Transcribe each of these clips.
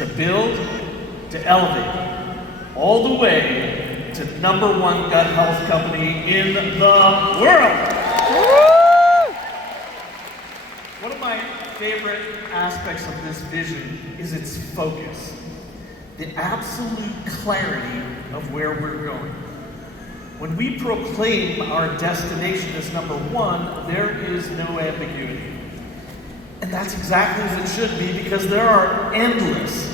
to build, to elevate, all the way to #1 gut health company in the world. One of my favorite aspects of this vision is its focus, the absolute clarity of where we're going. When we proclaim our destination as #1, there is no ambiguity. And that's exactly as it should be, because there are endless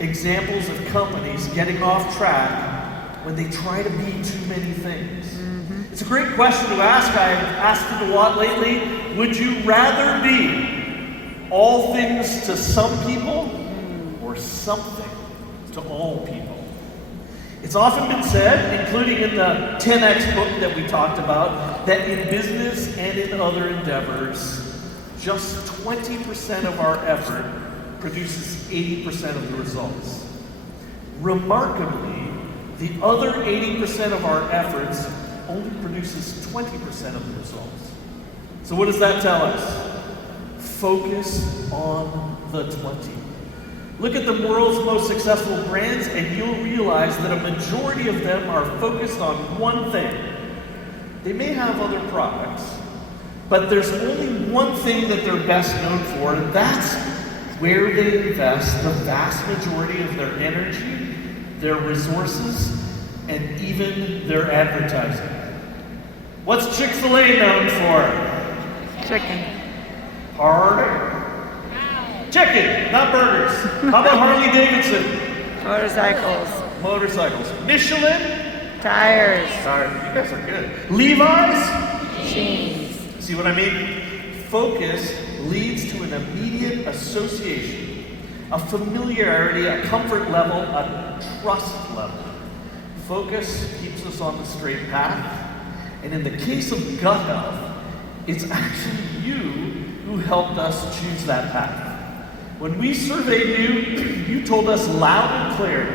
examples of companies getting off track when they try to be too many things. It's a great question to ask. I've asked it a lot lately. Would you rather be all things to some people or something to all people? It's often been said, including in the 10X book that we talked about, that in business and in other endeavors, just 20% of our effort produces 80% of the results. Remarkably, the other 80% of our efforts only produces 20% of the results. So what does that tell us? Focus on the 20. Look at the world's most successful brands and you'll realize that a majority of them are focused on one thing. They may have other products, but there's only one thing that they're best known for, and that's where they invest the vast majority of their energy, their resources, and even their advertising. What's Chick-fil-A known for? Chicken. Hard chicken, not burgers. How about Harley Davidson? Motorcycles. Motorcycles. Michelin? Tires. Sorry, you guys are good. Levi's? Jeans. See what I mean? Focus leads to an immediate association, a familiarity, a comfort level, a trust level. Focus keeps us on the straight path, and in the case of gut health, it's actually you who helped us choose that path. When we surveyed you, you told us loud and clear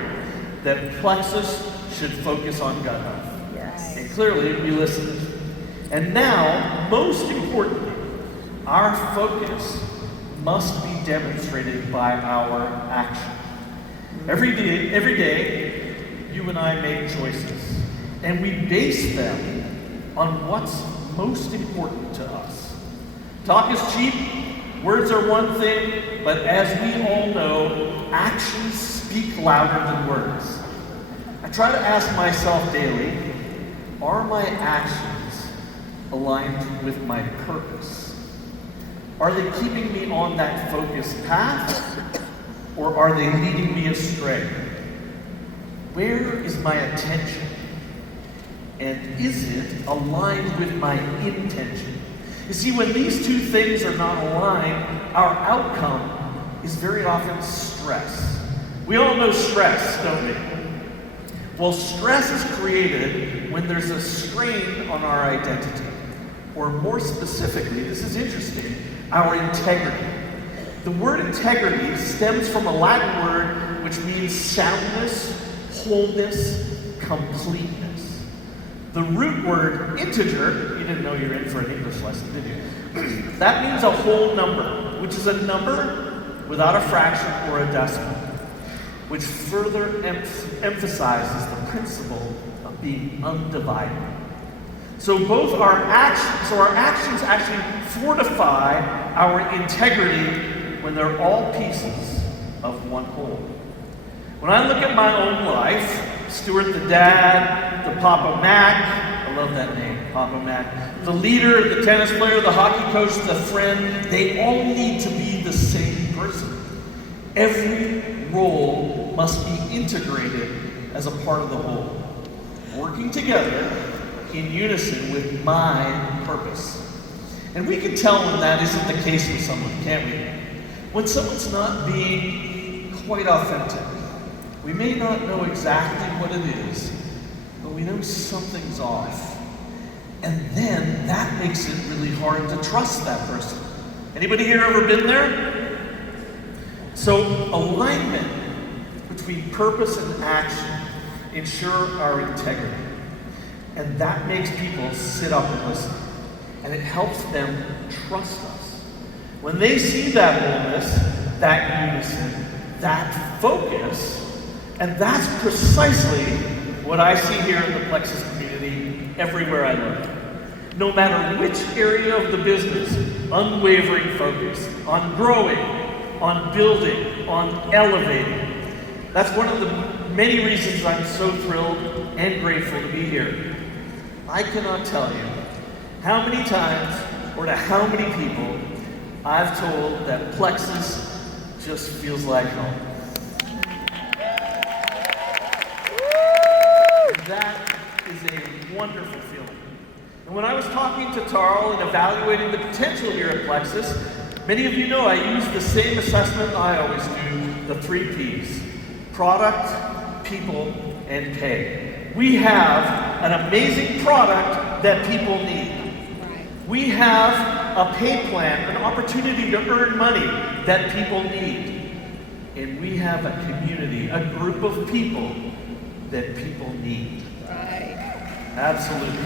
that Plexus should focus on gut health. Yes. And clearly, we listened. And now, most importantly, our focus must be demonstrated by our action. Every day, you and I make choices, and we base them on what's most important to us. Talk is cheap, words are one thing, but as we all know, actions speak louder than words. I try to ask myself daily, are my actions aligned with my purpose? Are they keeping me on that focused path, or are they leading me astray? Where is my attention? And is it aligned with my intention? You see, when these two things are not aligned, our outcome is very often stress. We all know stress, don't we? Well, stress is created when there's a strain on our identity. Or more specifically, this is interesting, our integrity. The word integrity stems from a Latin word which means soundness, wholeness, completeness. The root word integer, you didn't know you were in for an English lesson, did you? That means a whole number, which is a number without a fraction or a decimal, which further emphasizes the principle of being undivided. So our actions actually fortify our integrity when they're all pieces of one whole. When I look at my own life, Stewart the dad, the Papa Mac, I love that name, Papa Mac, the leader, the tennis player, the hockey coach, the friend, they all need to be the same person. Every role must be integrated as a part of the whole, working together in unison with my purpose. And we can tell when that isn't the case with someone, can't we? When someone's not being quite authentic. We may not know exactly what it is, but we know something's off. And then that makes it really hard to trust that person. Anybody here ever been there? So alignment between purpose and action ensure our integrity. And that makes people sit up and listen. And it helps them trust us. When they see that wholeness, that unison, that focus, and that's precisely what I see here in the Plexus community everywhere I look. No matter which area of the business, unwavering focus on growing, on building, on elevating. That's one of the many reasons I'm so thrilled and grateful to be here. I cannot tell you how many times or to how many people I've told that Plexus just feels like home. And that is a wonderful feeling. And when I was talking to Tarl and evaluating the potential here at Plexus, many of you know I use the same assessment I always do, the 3 Ps. Product, people, and pay. We have an amazing product that people need. We have a pay plan, an opportunity to earn money that people need. And we have a community, a group of people that people need. Absolutely.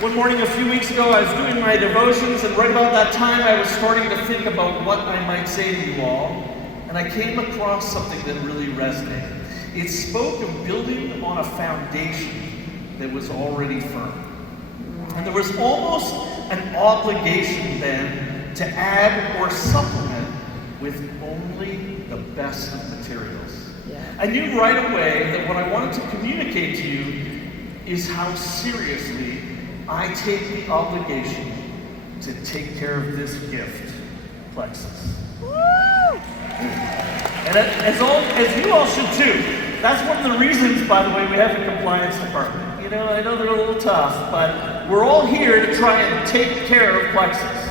One morning a few weeks ago, I was doing my devotions, and right about that time, I was starting to think about what I might say to you all, and I came across something that really resonated. It spoke of building on a foundation that was already firm. And there was almost an obligation then to add or supplement with only the best of materials. I knew right away that what I wanted to communicate to you is how seriously I take the obligation to take care of this gift, Plexus. Woo! And as you all should too. That's one of the reasons, by the way, we have a compliance department. You know, I know they're a little tough, but we're all here to try and take care of Plexus.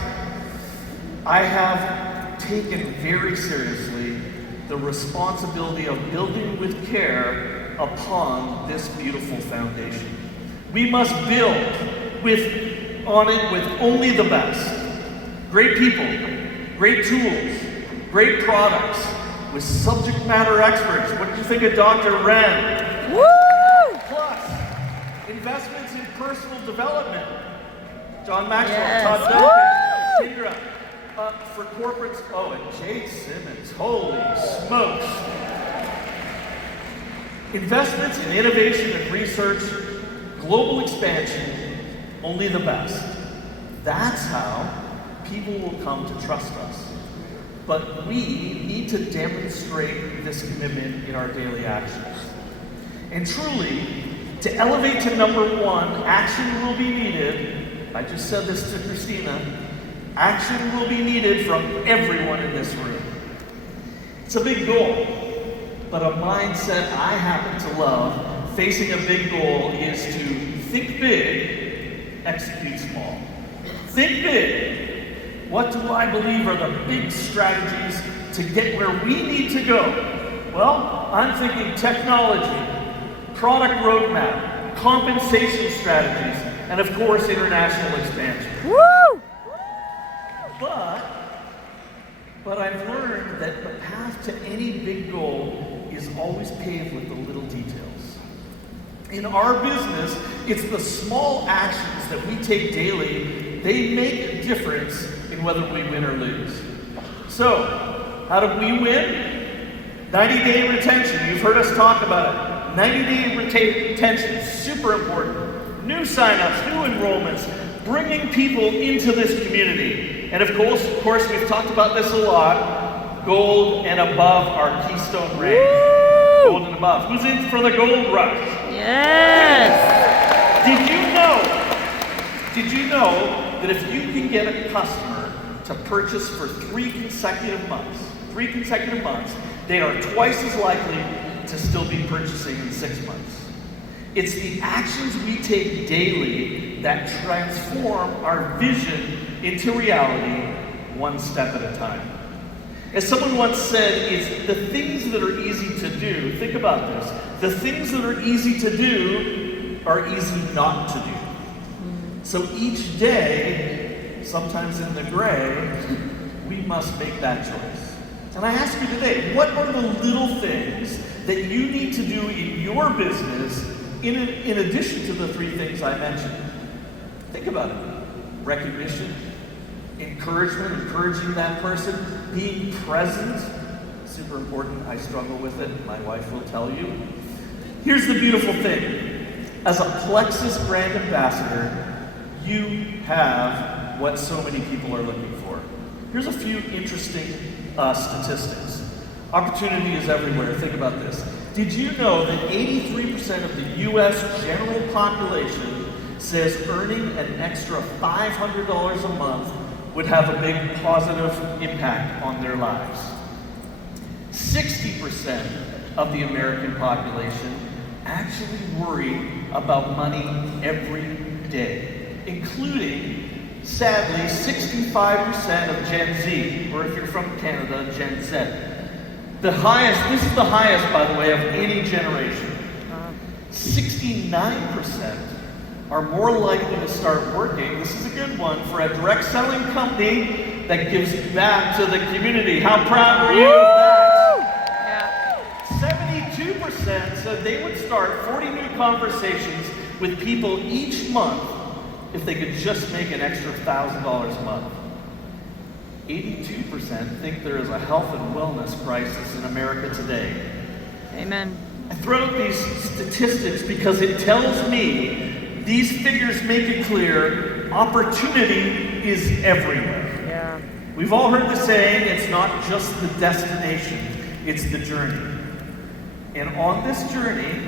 I have taken very seriously the responsibility of building with care upon this beautiful foundation. We must build on it with only the best. Great people, great tools, great products, with subject matter experts. What did you think of Dr. Wren? Woo! Plus, investments in personal development. John Maxwell, Yes. Todd Duncan, Tindra. For corporates, and Jay Simmons, holy smokes. Investments in innovation and research, global expansion, only the best. That's how people will come to trust us. But we need to demonstrate this commitment in our daily actions. And truly, to elevate to number 1, action will be needed. I just said this to Christina. Action will be needed from everyone in this room. It's a big goal, but a mindset I happen to love facing a big goal is to think big, execute small. Think big. What do I believe are the big strategies to get where we need to go? Well, I'm thinking technology, product roadmap, compensation strategies, and of course, international expansion. Woo! But I've learned that the path to any big goal is always paved with the little details. In our business, it's the small actions that we take daily, they make a difference in whether we win or lose. So, how do we win? 90-day retention, you've heard us talk about it. 90-day retention, super important. New signups, new enrollments, bringing people into this community. And of course, we've talked about this a lot. Gold and above our keystone rank. Woo! Gold and above. Who's in for the gold rush? Yes! Did you know that if you can get a customer to purchase for 3 consecutive months, they are twice as likely to still be purchasing in 6 months. It's the actions we take daily that transform our vision into reality, one step at a time. As someone once said, it's the things that are easy to do. Think about this. The things that are easy to do are easy not to do. So each day, sometimes in the gray, we must make that choice. And I ask you today, what are the little things that you need to do in your business in addition to the 3 things I mentioned? Think about it. Recognition, encouragement, encouraging that person, being present, super important. I struggle with it. My wife will tell you. Here's the beautiful thing. As a Plexus brand ambassador, you have what so many people are looking for. Here's a few interesting statistics. Opportunity is everywhere. Think about this. Did you know that 83% of the U.S. general population says earning an extra $500 a month would have a big positive impact on their lives? 60% of the American population actually worry about money every day, including, sadly, 65% of Gen Z, or if you're from Canada, Gen Z. This is the highest, by the way, of any generation. 69% are more likely to start working, this is a good one, for a direct selling company that gives back to the community. How proud are you of that? Yeah. 72% said they would start 40 new conversations with people each month if they could just make an extra $1,000 a month. 82% think there is a health and wellness crisis in America today. Amen. I throw out these statistics because it tells me these figures make it clear opportunity is everywhere. Yeah. We've all heard the saying, it's not just the destination, it's the journey. And on this journey,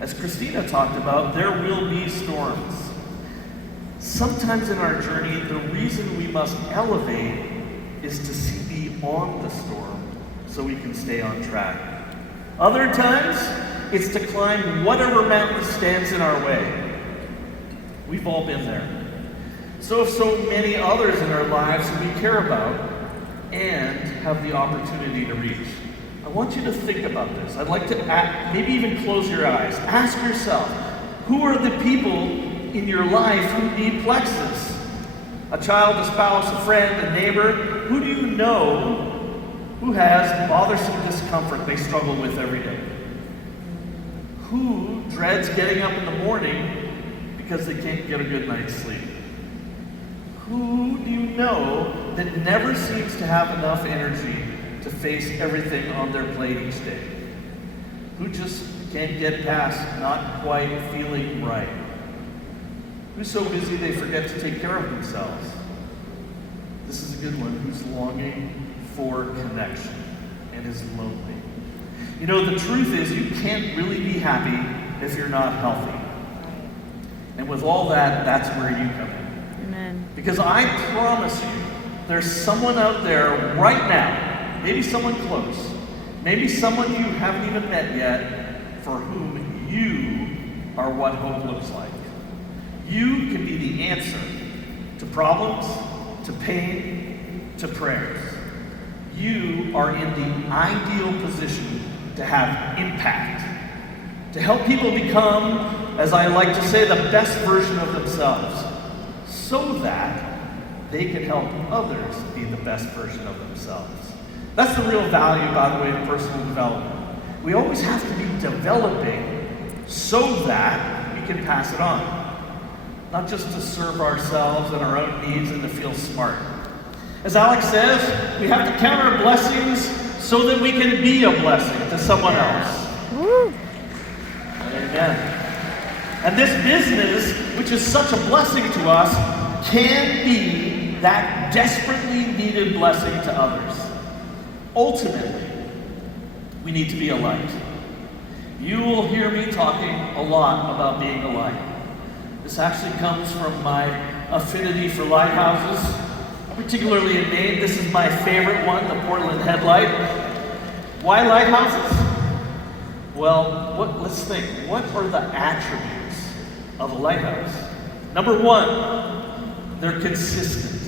as Christina talked about, there will be storms. Sometimes in our journey, the reason we must elevate is to see beyond the storm so we can stay on track. Other times, it's to climb whatever mountain stands in our way. We've all been there. So many others in our lives who we care about and have the opportunity to reach. I want you to think about this. I'd like to maybe even close your eyes. Ask yourself, who are the people in your life who need Plexus? A child, a spouse, a friend, a neighbor? Who do you know who has bothersome discomfort they struggle with every day? Who dreads getting up in the morning because they can't get a good night's sleep? Who do you know that never seems to have enough energy to face everything on their plate each day? Who just can't get past not quite feeling right? Who's so busy they forget to take care of themselves? This is a good one. Who's longing for connection and is lonely? You know, the truth is you can't really be happy if you're not healthy. And with all that, that's where you come in. Amen. Because I promise you, there's someone out there right now, maybe someone close, maybe someone you haven't even met yet, for whom you are what hope looks like. You can be the answer to problems, to pain, to prayers. You are in the ideal position to have impact, to help people become, as I like to say, the best version of themselves, so that they can help others be the best version of themselves. That's the real value, by the way, of personal development. We always have to be developing so that we can pass it on. Not just to serve ourselves and our own needs and to feel smart. As Alex says, we have to count our blessings so that we can be a blessing to someone else. Woo. Amen. And this business, which is such a blessing to us, can be that desperately needed blessing to others. Ultimately, we need to be a light. You will hear me talking a lot about being a light. This actually comes from my affinity for lighthouses, particularly in Maine. This is my favorite one, the Portland Headlight. Why lighthouses? Well, let's think. What are the attributes of a lighthouse? Number one, they're consistent.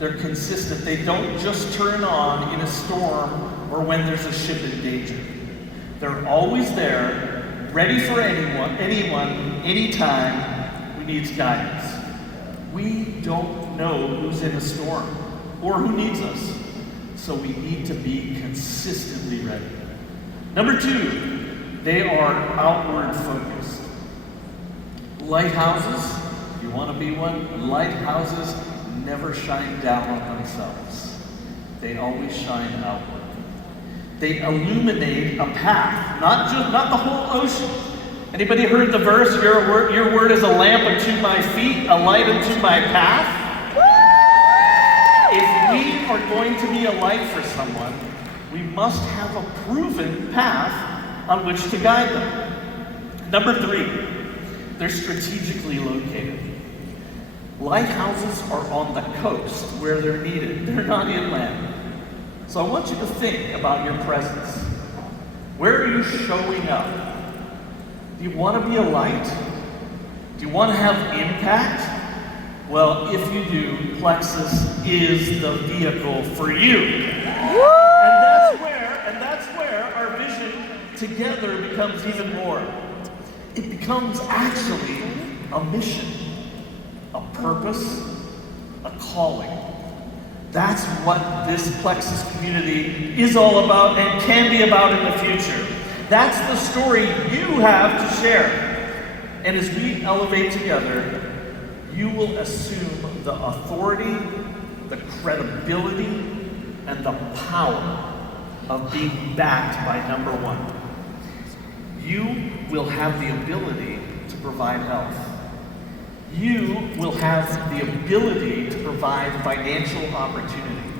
They're consistent. They don't just turn on in a storm or when there's a ship in danger. They're always there, ready for anyone, anytime who needs guidance. We don't know who's in a storm or who needs us, so we need to be consistently ready. Number two, they are outward focused. Lighthouses, if you want to be one, lighthouses never shine down on themselves. They always shine outward. They illuminate a path, not the whole ocean. Anybody heard the verse, your word is a lamp unto my feet, a light unto my path? If we are going to be a light for someone, we must have a proven path on which to guide them. Number 3, they're strategically located. Lighthouses are on the coast where they're needed. They're not inland. So I want you to think about your presence. Where are you showing up? Do you want to be a light? Do you want to have impact? Well, if you do, Plexus is the vehicle for you. And that's where our vision together becomes even more. It becomes actually a mission, a purpose, a calling. That's what this Plexus community is all about and can be about in the future. That's the story you have to share. And as we elevate together, you will assume the authority, the credibility, and the power of being backed by number 1. You will have the ability to provide health. You will have the ability to provide financial opportunity.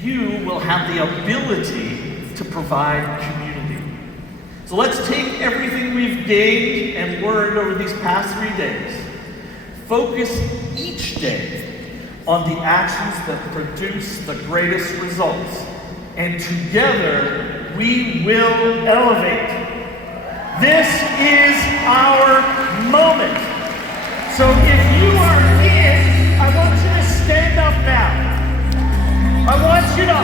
You will have the ability to provide community. So let's take everything we've gained and learned over these past 3 days. Focus each day on the actions that produce the greatest results. And together, we will elevate. This is our moment. So if you are in, I want you to stand up now. I want you to